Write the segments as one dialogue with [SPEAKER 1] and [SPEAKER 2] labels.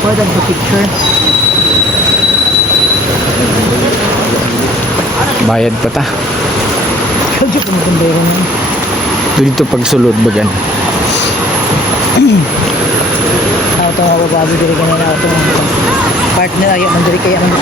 [SPEAKER 1] What ang picture?
[SPEAKER 2] Bayad pa ta.
[SPEAKER 1] Kaya kung magandero na.
[SPEAKER 2] Dito pagsulod bagan.
[SPEAKER 1] Ako ito nga babago diri ka na ako. Partner ay man diri kaya man.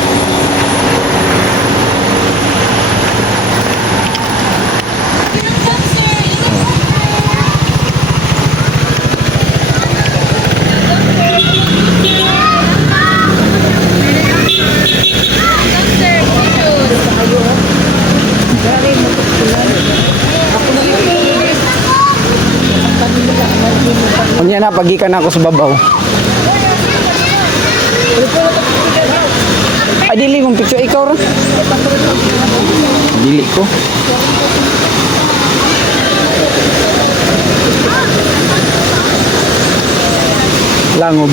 [SPEAKER 2] Unya na pagikan ako sa babaw. Ay dili mong picture ikaw ra. Dili ko. Langob.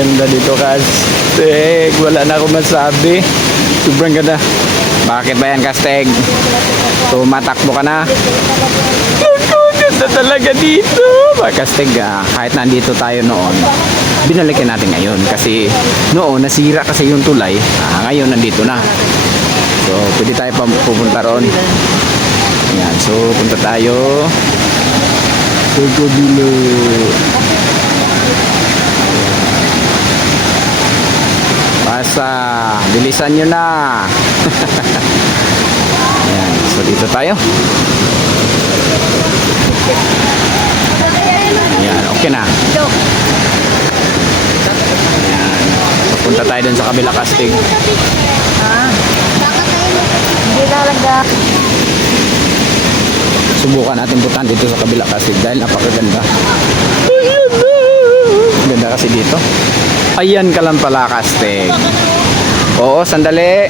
[SPEAKER 2] Napakaganda dito Kasteg. Wala na akong masabi. Sobrang ganda. Bakit ba yan Kasteg? Tumatakbo ka na. Ganda talaga dito. Kasteg, ah, kahit nandito tayo noon, binalikan natin ngayon. Kasi noon, nasira kasi yung tulay. Ah, ngayon, nandito na. So, pwede tayo pa pupunta roon. Ayan, so punta tayo. Tugodilo. Pasa, bilisan nyo na. Ayan, so dito tayo. Ayan, okay na. Ayan, papunta tayo dun sa kabila kastig.
[SPEAKER 3] Hindi talaga.
[SPEAKER 2] Subukan natin putan dito sa kabila kastig dahil napakaganda. Ganda kasi dito. Ayan ka lang pala kastig. Oo, sandali.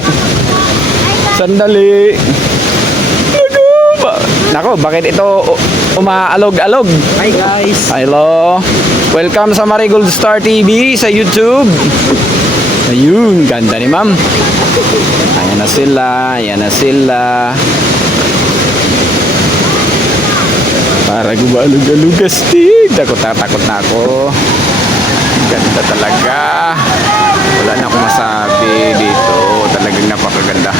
[SPEAKER 2] Sandali. Ba- Nako, bakit ito umaalog-alog?
[SPEAKER 1] Hi guys.
[SPEAKER 2] Hello. Welcome sa Marigold Star TV sa YouTube. Ayun, ganda ni ma'am. Ayan na sila, ayan na sila. Para gumalug-alugas din. Takot na takot na ako. Ganda talaga. Wala na akong masabi dito. Talagang napakaganda.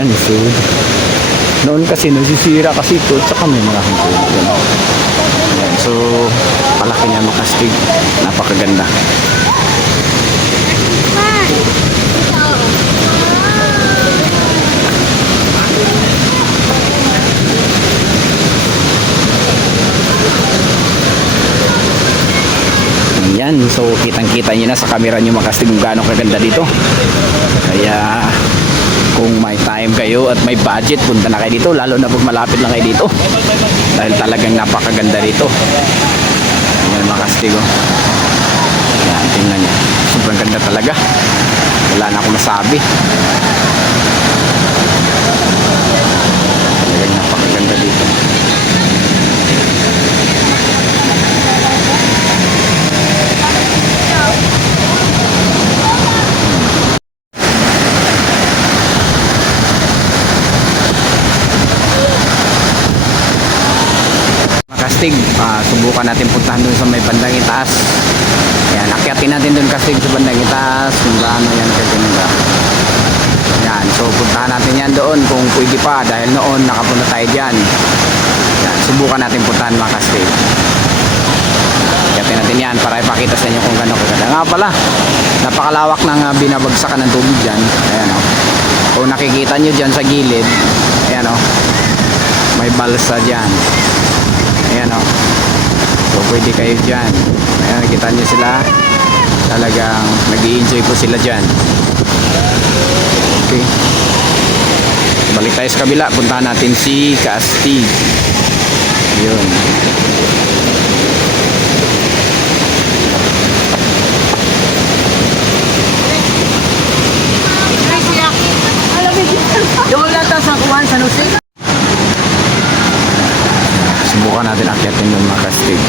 [SPEAKER 2] Yan, food. Noon kasi nasisira kasi ito, tsaka may maraming food. So, palaki niya makastig. Napakaganda. Yan, so kitang-kita nyo na sa camera nyo makastig kung gaano kaganda dito. Kaya kung may time kayo at may budget, punta na kayo dito. Lalo na pag malapit lang kayo dito. Dahil talagang napakaganda dito. Yan makastig oh. Yan, tingnan nyo. Sobrang ganda talaga. Wala na akong masabi. Talagang napakaganda dito. Kastig, ah, subukan natin puntahan dun sa may bandang itaas. Yan, akyatin natin dun kastig sa bandang itaas kung gaano yan kaganda. Yan, so puntahan natin yan doon kung pwede pa dahil noon nakapunta tayo dyan. Yan, subukan natin puntahan mga kastig. Akyatin natin yan para ipakita sa inyo kung gaano kaganda. Nga pala, napakalawak ng ah, binabagsakan ng tubig dyan. Ayan o. Kung nakikita nyo dyan sa gilid, ayan o. May balsa dyan. Ayan. So pwede kayo dyan. Ayan, nakita nyo sila. Talagang nag enjoy po sila dyan. Okay. Balik tayo sa kabila. Puntahan natin si Castig. Yun.
[SPEAKER 1] Yung lata sa kuwan sa Nusi.
[SPEAKER 2] Subukan natin akyatin yung mga Castig.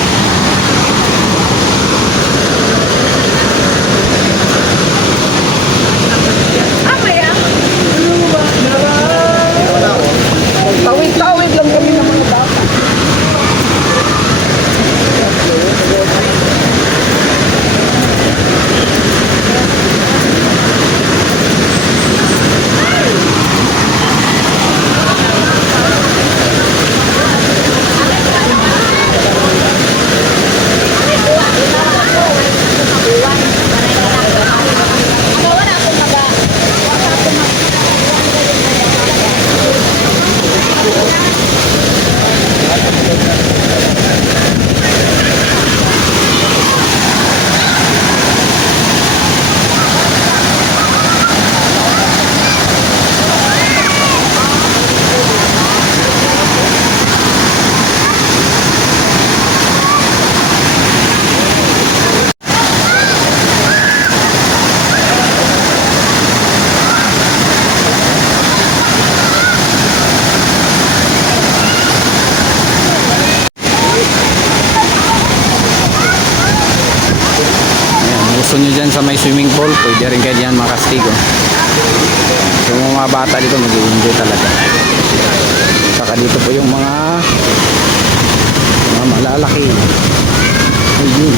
[SPEAKER 2] Gusto nyo dyan sa may swimming pool, pwede rin kayo dyan mga yung mga bata dito mag-enjoy talaga. Saka dito po yung mga mga malalaki. Ayun.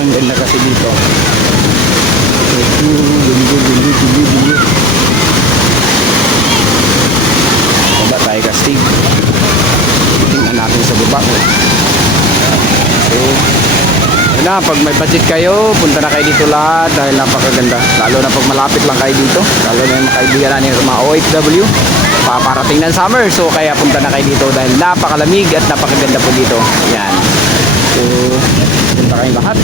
[SPEAKER 2] Ang ganda kasi dito. Ito, gulo, gulo, gulo, gulo. Baba tayo Castig. Tingnan natin sa baba. So, na, pag may budget kayo, punta na kayo dito lahat dahil napakaganda. Lalo na pag malapit lang kayo dito. Lalo na yung mga kaibigan natin mga OFW. Paparating ng summer. So kaya punta na kayo dito dahil napakalamig at napakaganda po dito. Yan. So, punta kayong lahat.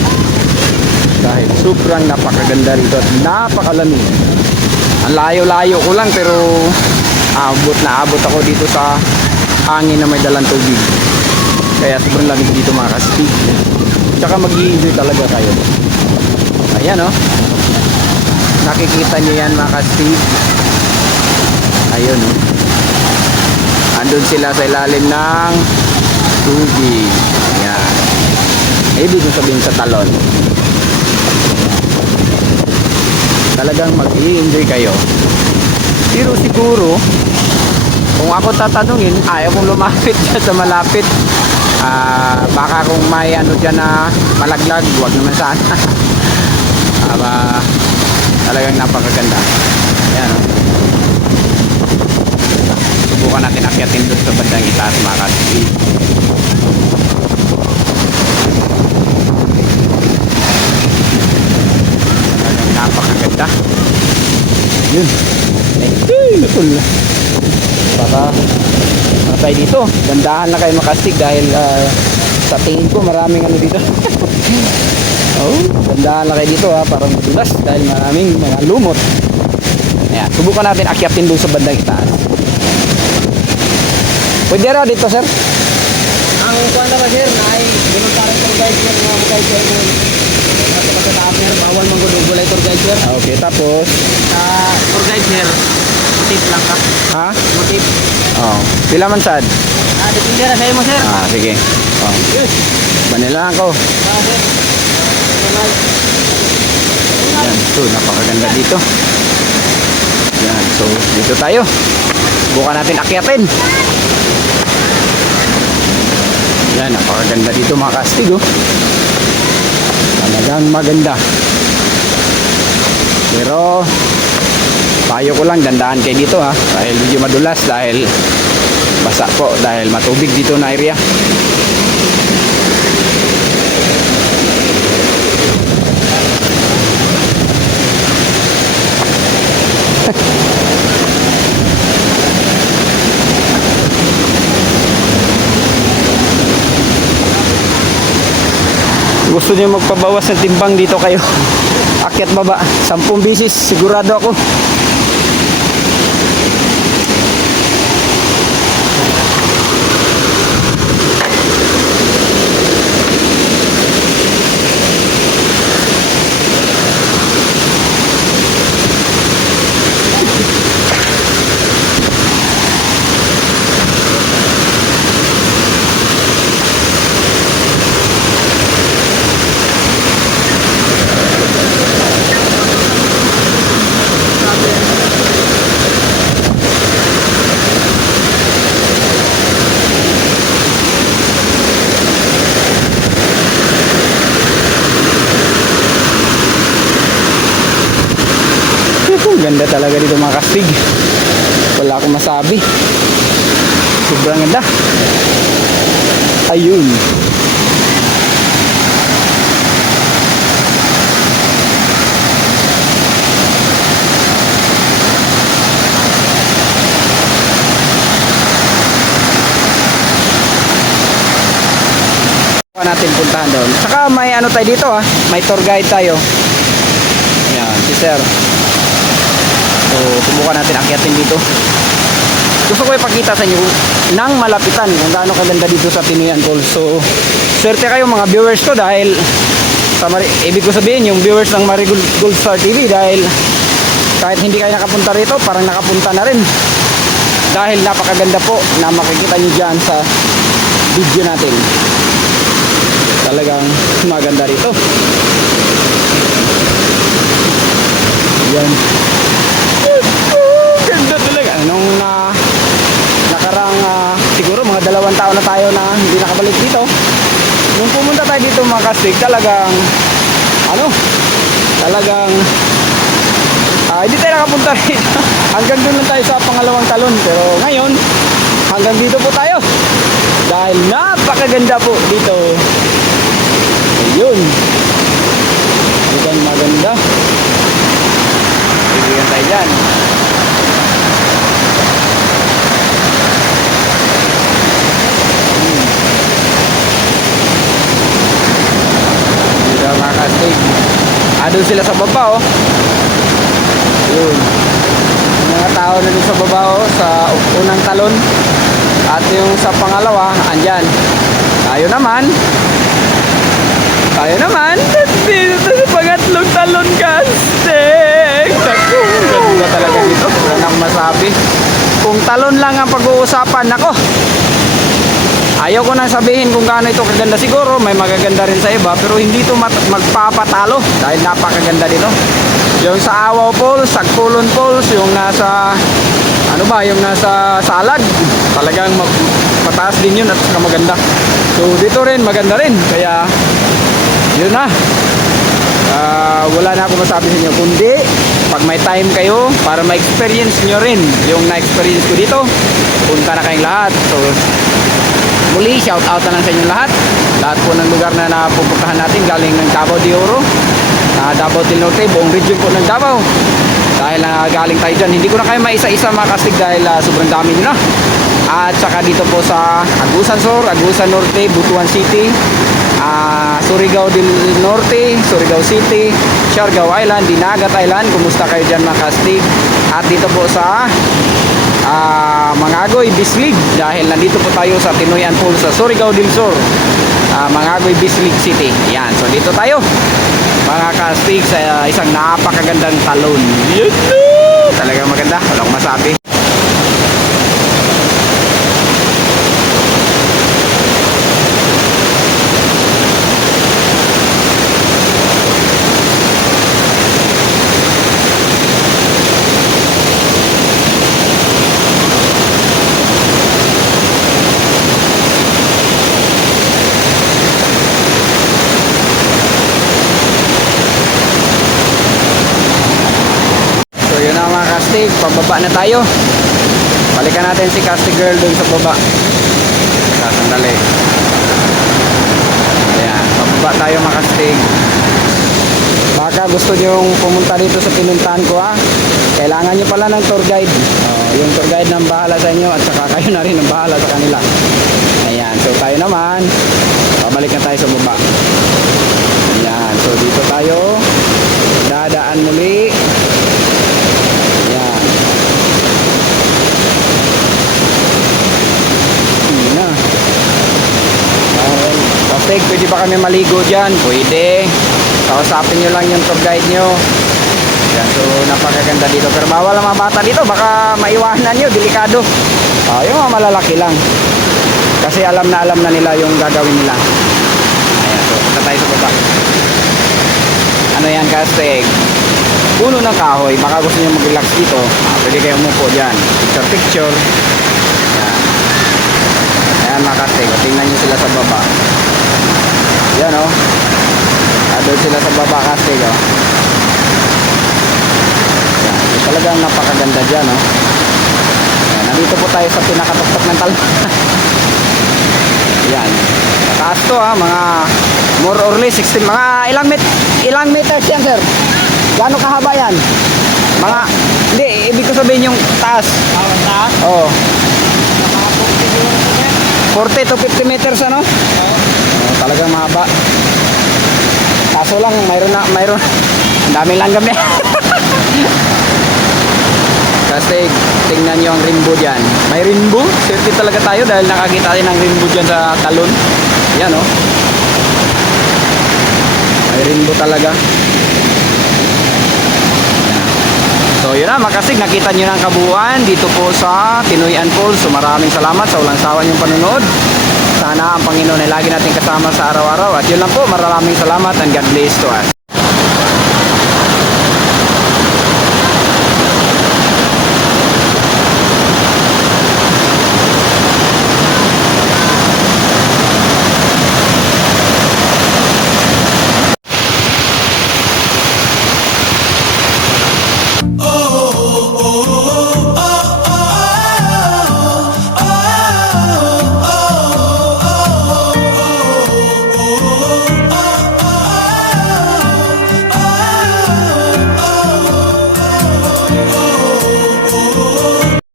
[SPEAKER 2] Dahil sobrang napakaganda rito at napakalamig. Ang layo-layo ko lang pero abot na abot ako dito sa hangin na may dalang tubig. Kaya sobrang lamig dito mga kastig. Tsaka mag enjoy talaga kayo. Ayan oh. Nakikita niyo yan mga kastig. Ayun oh. Andun sila sa ilalim ng tubig. Ayan. Ibig kong sabihin sa talon. Talagang mag enjoy kayo. Pero siguro, kung ako tatanungin, ayaw kong lumapit dyan sa malapit. Ah, baka kung may ano dyan na malaglag, wag naman sana. Aba, talagang napakaganda. Ayan, oh. subukan natin akyatin doon sa bandang itaas mga. Talagang napakaganda. Yun. Ay, natul. Para para tayo dito. Gandahan na kayo makastig dahil ah, sa tingin ko maraming ano dito. oh, gandahan na kayo dito ha, parang madulas dahil maraming mga lumot. Ayan, subukan natin akyatin doon sa bandang itaas. Pwede raw dito, sir?
[SPEAKER 1] Ang kuwan naman sir, na ay ganun parang tour guide sir, mga guide sir mo. Sa pagkataap niya, bawal mong gulay tour guide sir.
[SPEAKER 2] Ah, Okay, tapos,
[SPEAKER 1] Sa tour guide sir, tip lang ka.
[SPEAKER 2] ha?
[SPEAKER 1] Motif.
[SPEAKER 2] Oh, pila man sad?
[SPEAKER 1] Ah, depende na sa'yo mo sir.
[SPEAKER 2] Ah, sige. Oh,
[SPEAKER 1] Yes.
[SPEAKER 2] banilaan ko.
[SPEAKER 1] Ah, sir.
[SPEAKER 2] Yan, so napakaganda dito. Yan, so dito tayo. Subukan natin akyatin. Yan, napakaganda dito mga kastig oh. Talagang maganda. Pero payo ko lang dandaan kayo dito ha dahil medyo madulas dahil basa po dahil matubig dito na area. Gusto niyo magpabawas ng timbang dito kayo. Akyat baba, 10 bisis sigurado ako. Ang ganda talaga kastig. Wala akong masabi. Sobrang ganda. Ayun. natin puntahan doon. Saka may ano tayo dito ha. May tour guide tayo. Yan, si sir. Subukan natin akyatin dito. Gusto ko ipakita sa inyo ng malapitan kung gaano kaganda dito sa Tinuyan Falls. So, swerte kayo mga viewers ko dahil sa Mari- ibig ko sabihin yung viewers ng Marigold Gold Star TV dahil kahit hindi kayo nakapunta rito, parang nakapunta na rin. Dahil napakaganda po na makikita nyo dyan sa video natin. Talagang maganda rito. Yan. Ganda talaga. Nung na nakarang ah, siguro mga dalawang taon na tayo na hindi nakabalik dito. Nung pumunta tayo dito mga kastig, talagang ano, talagang ah, hindi tayo nakapunta rito. hanggang doon lang tayo sa pangalawang talon. Pero ngayon, hanggang dito po tayo. Dahil napakaganda po dito. Ayun. Mukhang maganda. Bibigyan tayo dyan. Dito mga kastig. Doon sila sa baba oh. Yun. Mga tao na doon sa baba oh, sa unang talon. At yung sa pangalawa, andyan. Tayo naman. Tayo naman. Dito sa pangatlong talon kastig. Naku, ganda talaga dito. Wala na akong masabi. Kung talon lang ang pag-uusapan, nako. Ayaw ko na sabihin kung gaano ito kaganda siguro, may magaganda rin sa iba, pero hindi ito magpapatalo dahil napakaganda dito. Yung sa Awaw Falls, Sagpulon Falls, yung nasa, ano ba, yung nasa Salad, talagang mag- mataas din yun at saka maganda. So dito rin, maganda rin, kaya yun na. Ah, wala na ako masabi sa inyo, kundi pag may time kayo para ma-experience nyo rin yung na-experience ko dito, punta na kayong lahat. So, muli, shout out na lang sa inyo lahat. Lahat po ng lugar na napupuntahan natin galing ng Davao de Oro, na Davao del Norte, buong region po ng Davao. Dahil na galing tayo dyan, hindi ko na kayo maisa-isa mga kastig dahil ah, sobrang dami nyo na. At saka dito po sa Agusan Sur, Agusan Norte, Butuan City, ah, Surigao del Norte, Surigao City, Siargao Island, Dinagat Island. Kumusta kayo dyan mga kastig? At dito po sa ah, Mangagoy Bislig dahil nandito po tayo sa Tinoyan Pool sa Surigao del Sur. Ah, Mangagoy Bislig City. Yan. So dito tayo mga kastig sa isang napakagandang talon. Yan na! Talagang maganda. Wala akong masabi. So yun kastig, pababa na tayo. Balikan natin si castig girl dun sa baba. Sa sandali. Ayan, pababa tayo mga kastig. Baka gusto nyo pumunta dito sa pinuntahan ko ha. Kailangan nyo pala ng tour guide. Oh, yung tour guide nang bahala sa inyo at saka kayo na rin ang bahala sa kanila. Ayan, so tayo naman. Pabalik na tayo sa baba. Ayan, so dito tayo. Dadaan muli. Ayan. Yun na. Kapag pwede ba kami maligo dyan? Pwede. Kausapin nyo lang yung tour guide nyo. Yan, so napakaganda dito. Pero bawal ang mga bata dito. Baka maiwanan nyo. Delikado. Ah, yung mga malalaki lang. Kasi alam na alam na nila yung gagawin nila. Ayan, so punta tayo sa baba. Ano yan, Kasteg? puno ng kahoy, baka gusto niyo mag-relax dito, ah, pwede kayo umupo dyan. Picture picture. Yan. Mga kastig, tingnan nyo sila sa baba. Yan o. Oh. Ah, doon sila sa baba kastig o. Oh. Yan. So, talagang napakaganda dyan o. Oh. Yan. Nandito po tayo sa pinakatuktok ng tal. Yan. Taas to ha, mga more or less 16, mga ilang met ilang meters yan sir? Gaano kahaba yan? Mga, hindi, ibig ko sabihin yung taas.
[SPEAKER 1] Taas.
[SPEAKER 2] Oo.
[SPEAKER 1] Yan.
[SPEAKER 2] 40 to 50 meters ano? Oo. talagang mahaba. Kaso lang, mayroon na, mayroon. Ang daming langgam yan. Kasi tingnan nyo ang rainbow dyan. May rainbow? Swerte talaga tayo dahil nakakita tayo ng rainbow dyan sa talon. Yan oh. May rainbow talaga. So yun na, makasig, nakita nyo ng kabuuan dito po sa Tinoyan Falls. So maraming salamat sa walang sawa niyong panonood. Sana ang Panginoon ay lagi natin kasama sa araw-araw. At yun lang po, maraming salamat and God bless to us.